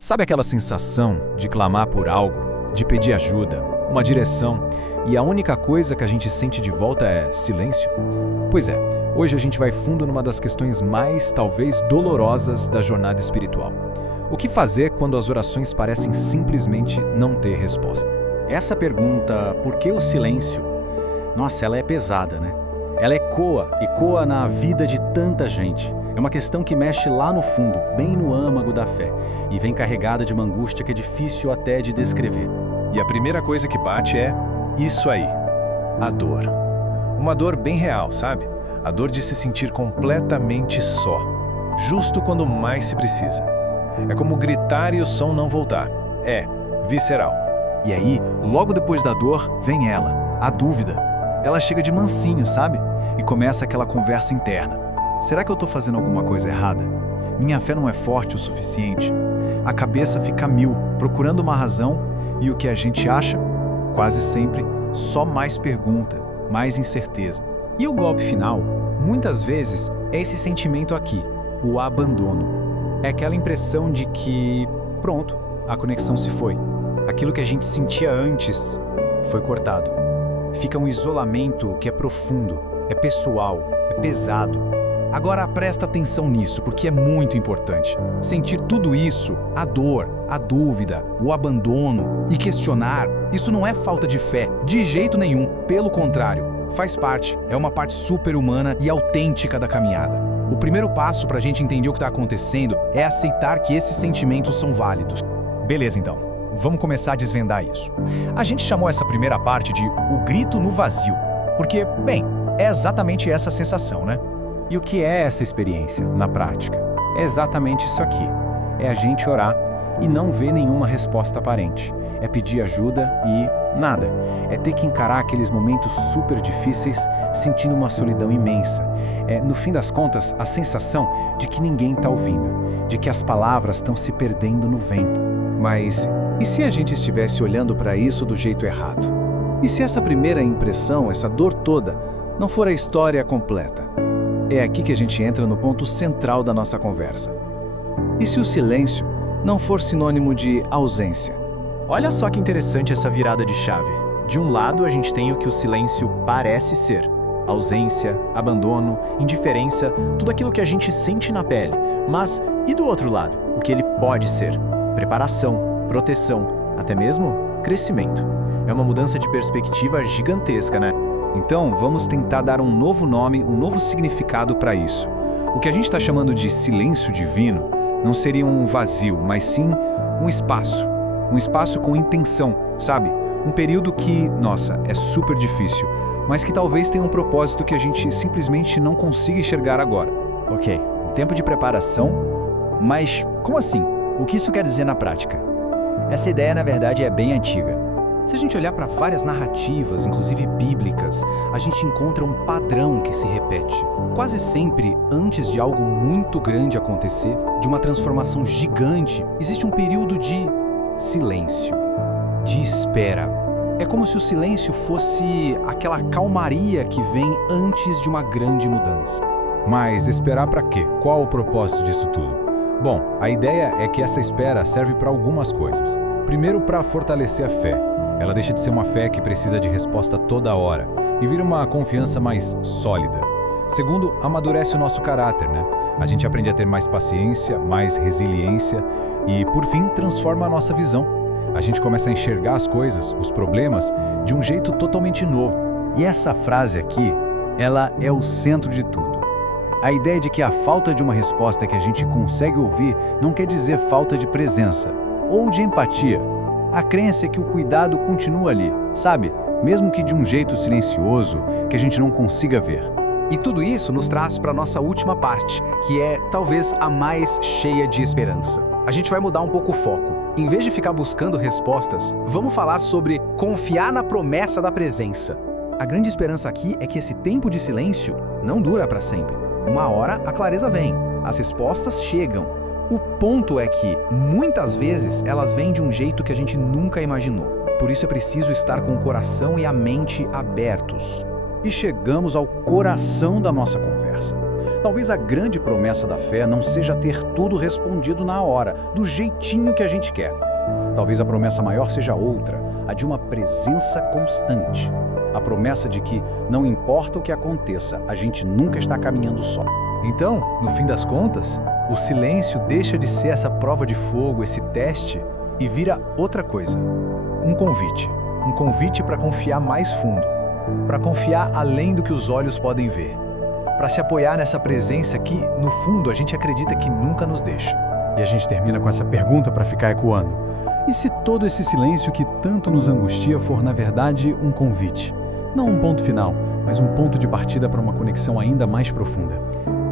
Sabe aquela sensação de clamar por algo, de pedir ajuda, uma direção, e a única coisa que a gente sente de volta é silêncio? Pois é, hoje a gente vai fundo numa das questões mais, talvez, dolorosas da jornada espiritual. O que fazer quando as orações parecem simplesmente não ter resposta? Essa pergunta, por que o silêncio? Nossa, ela é pesada, né? Ela ecoa na vida de tanta gente. É uma questão que mexe lá no fundo, bem no âmago da fé, e vem carregada de uma angústia que é difícil até de descrever. E a primeira coisa que bate é isso aí, a dor. Uma dor bem real, sabe? A dor de se sentir completamente só, justo quando mais se precisa. É como gritar e o som não voltar. É visceral. E aí, logo depois da dor, vem ela, a dúvida. Ela chega de mansinho, sabe? E começa aquela conversa interna. Será que eu estou fazendo alguma coisa errada? Minha fé não é forte o suficiente? A cabeça fica a mil, procurando uma razão, e o que a gente acha? Quase sempre, só mais pergunta, mais incerteza. E o golpe final, muitas vezes, é esse sentimento aqui, o abandono. É aquela impressão de que, pronto, a conexão se foi. Aquilo que a gente sentia antes foi cortado. Fica um isolamento que é profundo, é pessoal, é pesado. Agora presta atenção nisso, porque é muito importante. Sentir tudo isso, a dor, a dúvida, o abandono e questionar, isso não é falta de fé, de jeito nenhum. Pelo contrário, faz parte, é uma parte super humana e autêntica da caminhada. O primeiro passo para a gente entender o que está acontecendo é aceitar que esses sentimentos são válidos. Beleza, então. Vamos começar a desvendar isso. A gente chamou essa primeira parte de o grito no vazio, porque, bem, é exatamente essa sensação, né? E o que é essa experiência, na prática? É exatamente isso aqui. É a gente orar e não ver nenhuma resposta aparente. É pedir ajuda e nada. É ter que encarar aqueles momentos super difíceis, sentindo uma solidão imensa. É, no fim das contas, a sensação de que ninguém está ouvindo, de que as palavras estão se perdendo no vento. Mas e se a gente estivesse olhando para isso do jeito errado? E se essa primeira impressão, essa dor toda, não for a história completa? É aqui que a gente entra no ponto central da nossa conversa. E se o silêncio não for sinônimo de ausência? Olha só que interessante essa virada de chave. De um lado, a gente tem o que o silêncio parece ser. Ausência, abandono, indiferença, tudo aquilo que a gente sente na pele. Mas, e do outro lado, o que ele pode ser? Preparação, proteção, até mesmo crescimento. É uma mudança de perspectiva gigantesca, né? Então, vamos tentar dar um novo nome, um novo significado para isso. O que a gente está chamando de silêncio divino não seria um vazio, mas sim um espaço. Um espaço com intenção, sabe? Um período que, nossa, é super difícil, mas que talvez tenha um propósito que a gente simplesmente não consiga enxergar agora. Ok, tempo de preparação, mas como assim? O que isso quer dizer na prática? Essa ideia, na verdade, é bem antiga. Se a gente olhar para várias narrativas, inclusive bíblicas, a gente encontra um padrão que se repete. Quase sempre, antes de algo muito grande acontecer, de uma transformação gigante, existe um período de silêncio, de espera. É como se o silêncio fosse aquela calmaria que vem antes de uma grande mudança. Mas esperar para quê? Qual o propósito disso tudo? Bom, a ideia é que essa espera serve para algumas coisas. Primeiro, para fortalecer a fé. Ela deixa de ser uma fé que precisa de resposta toda hora e vira uma confiança mais sólida. Segundo, amadurece o nosso caráter, né? A gente aprende a ter mais paciência, mais resiliência e, por fim, transforma a nossa visão. A gente começa a enxergar as coisas, os problemas, de um jeito totalmente novo. E essa frase aqui, ela é o centro de tudo. A ideia de que a falta de uma resposta que a gente consegue ouvir não quer dizer falta de presença ou de empatia. A crença é que o cuidado continua ali, sabe? Mesmo que de um jeito silencioso, que a gente não consiga ver. E tudo isso nos traz para a nossa última parte, que é talvez a mais cheia de esperança. A gente vai mudar um pouco o foco. Em vez de ficar buscando respostas, vamos falar sobre confiar na promessa da presença. A grande esperança aqui é que esse tempo de silêncio não dura para sempre. Uma hora a clareza vem, as respostas chegam. O ponto é que, muitas vezes, elas vêm de um jeito que a gente nunca imaginou. Por isso é preciso estar com o coração e a mente abertos. E chegamos ao coração da nossa conversa. Talvez a grande promessa da fé não seja ter tudo respondido na hora, do jeitinho que a gente quer. Talvez a promessa maior seja outra, a de uma presença constante. A promessa de que, não importa o que aconteça, a gente nunca está caminhando só. Então, no fim das contas, o silêncio deixa de ser essa prova de fogo, esse teste, e vira outra coisa. Um convite. Um convite para confiar mais fundo. Para confiar além do que os olhos podem ver. Para se apoiar nessa presença que, no fundo, a gente acredita que nunca nos deixa. E a gente termina com essa pergunta para ficar ecoando. E se todo esse silêncio que tanto nos angustia for, na verdade, um convite? Não um ponto final, mas um ponto de partida para uma conexão ainda mais profunda.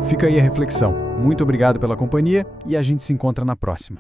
Fica aí a reflexão. Muito obrigado pela companhia e a gente se encontra na próxima.